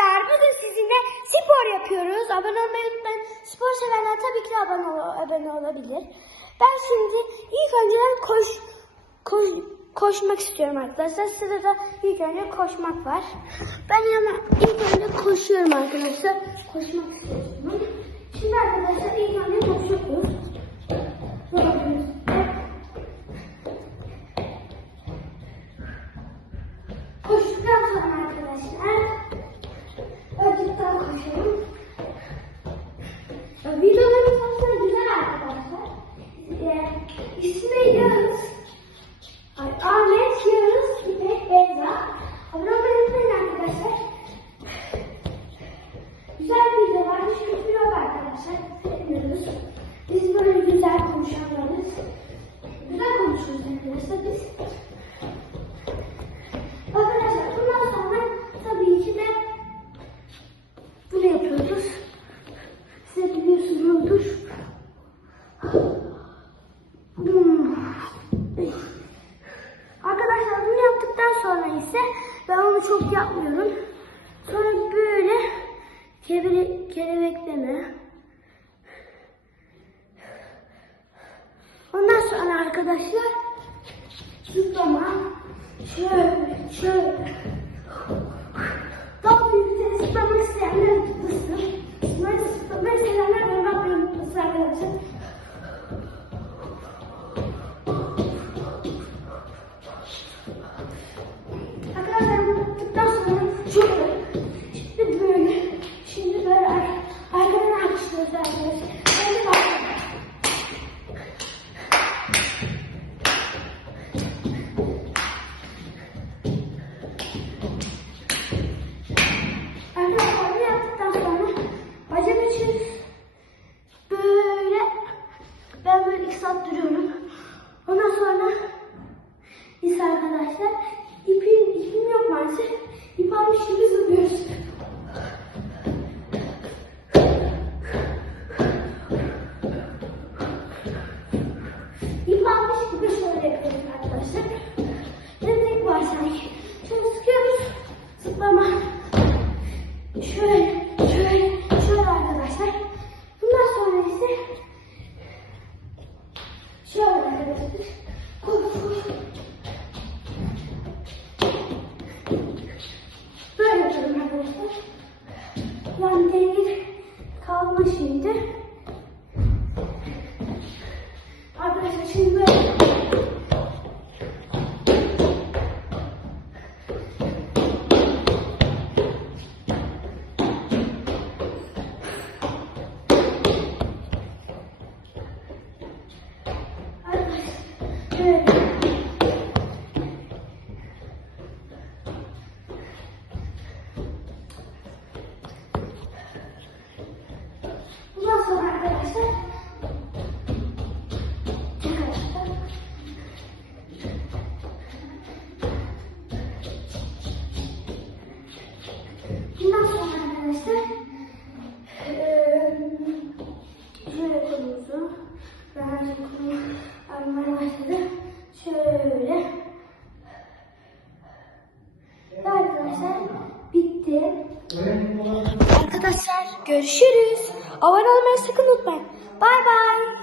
arkadaşlar bugün sizinle spor yapıyoruz. Abone olmayı unutmayın. Spor sevenler tabii ki abone, ol- abone olabilir. Ben şimdi ilk önceden koş, koş, koşmak istiyorum arkadaşlar. Sırada ilk önce koşmak var. Ben yana ilk önce koşuyorum arkadaşlar. Koşmak istiyorum. Şimdi arkadaşlar ilk önce koşuyoruz. Arkadaşlar biz. Arkadaşlar bundan sonra tabii ki de bunu yapıyoruz. Size biliyorsunuzdur. Hmm. Arkadaşlar bunu yaptıktan sonra ise ben onu çok yapmıyorum. Sonra böyle kevere, kelebekleme. Ondan sonra arkadaşlar zıplama. Şöyle, şöyle. Büyük bir zıplamak isteyenler. Bunları zıplamak isteyenler benim yapmayı unutmasın arkadaşlar. Arkadaşlar bunu yaptıktan sonra şöyle. Şimdi böyle. Şimdi böyle ar- arkadan. Hadi bakalım. Arkadaşlar bunu yaptıktan sonra bacak için böyle ben böyle iki saat duruyorum. Ondan sonra ise arkadaşlar ipim, ipim yok maalesef. İp almış gibi zıplıyoruz. İp almış gibi şöyle yapıyoruz arkadaşlar. Demek var sanki. Şöyle sıkıyoruz. Zıplama. Şöyle, şöyle, şöyle arkadaşlar. Bundan sonra ise şöyle arkadaşlar. Koş, koş. Böyle yapıyorum arkadaşlar. Yani demir kalma şimdi. Arkadaşlar şimdi böyle. Arkadaşlar böyle. Bundan sonra arkadaşlar bundan sonra arkadaşlar şöyle kolumuzu ben artık kolumu almaya. Şöyle ve arkadaşlar bitti. Arkadaşlar görüşürüz. Abone olmayı sakın unutmayın. Bay bay.